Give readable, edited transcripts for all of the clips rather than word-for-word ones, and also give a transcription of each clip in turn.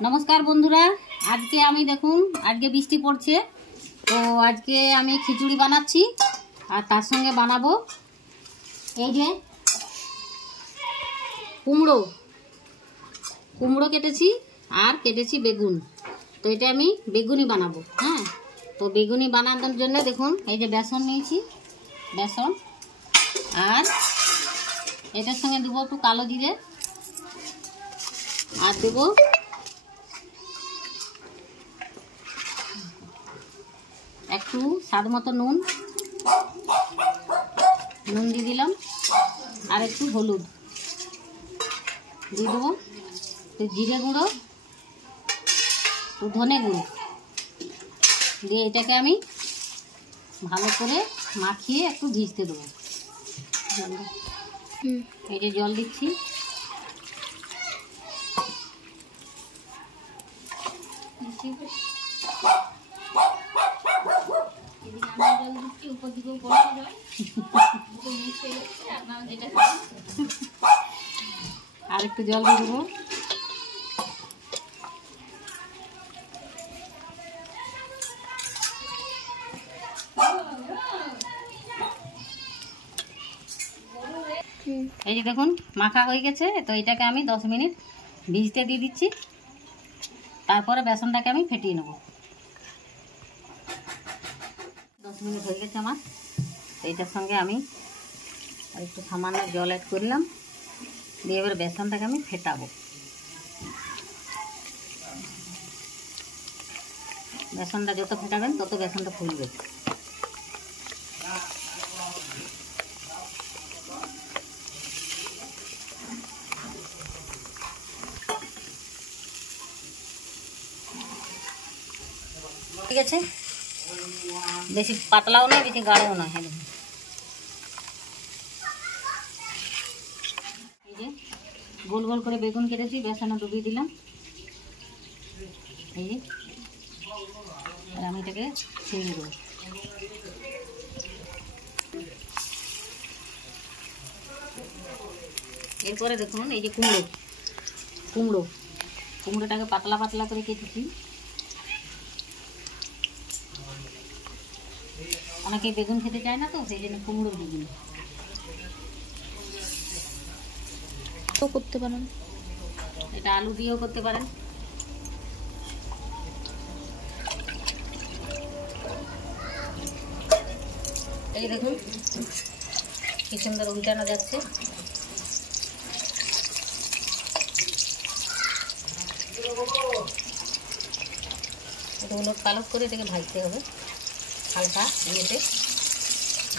नमस्कार बंधुरा आज के आमी देखुन आज के बिस्टी पड़ছে तो आज के आमी खिचुड़ी बानाচ্ছি আর তার সঙ্গে বানাবো এই যে কুমড়ো কুমড়ো কেটেছি আর কেটেছি বেগুন তো এটা আমি বেগুনি বানাবো। হ্যাঁ তো বেগুনি বানানোর জন্য দেখুন এই যে বেসন নিয়েছি বেসন আর এটার সঙ্গে দেবো একটু কালো জিরে আর দেবো একটু স্বাদ মতো নুন দিয়ে দিলাম আর একটু হলুদ দিয়ে দেবো জিরে গুঁড়ো ধনে গুঁড়ো দিয়ে এটাকে আমি ভালো করে মাখিয়ে একটু ভিজতে দেবো। এই যে জল দিচ্ছি আর একটু জল দিয়ে দেবো। এই যে দেখুন মাখা হয়ে গেছে তো এটাকে আমি 10 মিনিট ভিজতে দিয়ে দিচ্ছি তারপরে বেসনটাকে আমি ফেটিয়ে নেব। 10 মিনিট হয়ে গেছে আমার তো এটার সঙ্গে আমি আর একটু সামান্য জল অ্যাড করলাম দিয়ে এবার বেসনটাকে আমি ফেটাবো। বেসনটা যত ফেটাবেন তত বেসনটা ফুলবে। ঠিক আছে বেশি পাতলাও না বেশি গাঢ়ও না। হ্যাঁ এই যে গোল গোল করে বেগুন কেটেছি বেসনে ডুবিয়ে দিলাম এই যে আর আমি এটাকে ছেড়ে দেবো। এরপরে দেখুন এই যে কুমড়োটাকে পাতলা পাতলা করে কেটেছি। অনেকে বেগুন খেতে চায় না তো সেই জন্য কুমড়ো বেগুন তো করতে পারেন, এটা আলু দিয়েও করতে পারেন। এই দেখুন কি সুন্দর উল্টানো যাচ্ছে। এটা উলট পালট করে এটাকে ভাজতে হবে হালকা ইয়েতে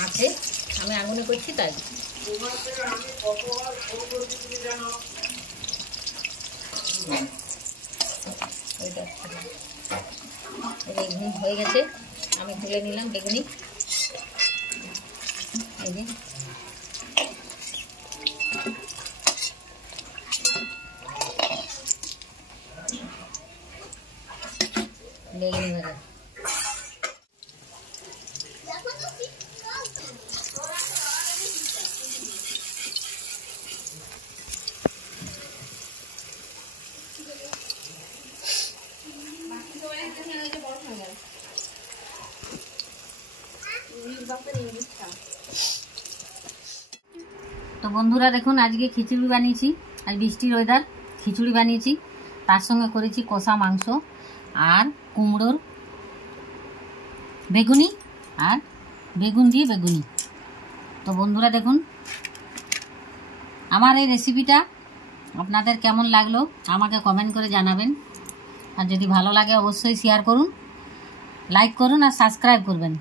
আছে। আমি আগুনে করছি তাই হয়ে গেছে আমি তুলে নিলাম বেগুনি। এই যে বেগুনি ভাজা তো বন্ধুরা দেখুন আজকে খিচুড়ি বানিয়েছি আজ বৃষ্টির ওয়েদার খিচুড়ি বানিয়েছি তার সঙ্গে করেছি কষা মাংস আর কুমড়োর বেগুনি আর বেগুন দিয়ে বেগুনি। তো বন্ধুরা দেখুন আমার এই রেসিপিটা আপনাদের কেমন লাগলো আমাকে কমেন্ট করে জানাবেন আর যদি ভালো লাগে অবশ্যই শেয়ার করুন, লাইক করুন আর সাবস্ক্রাইব করবেন।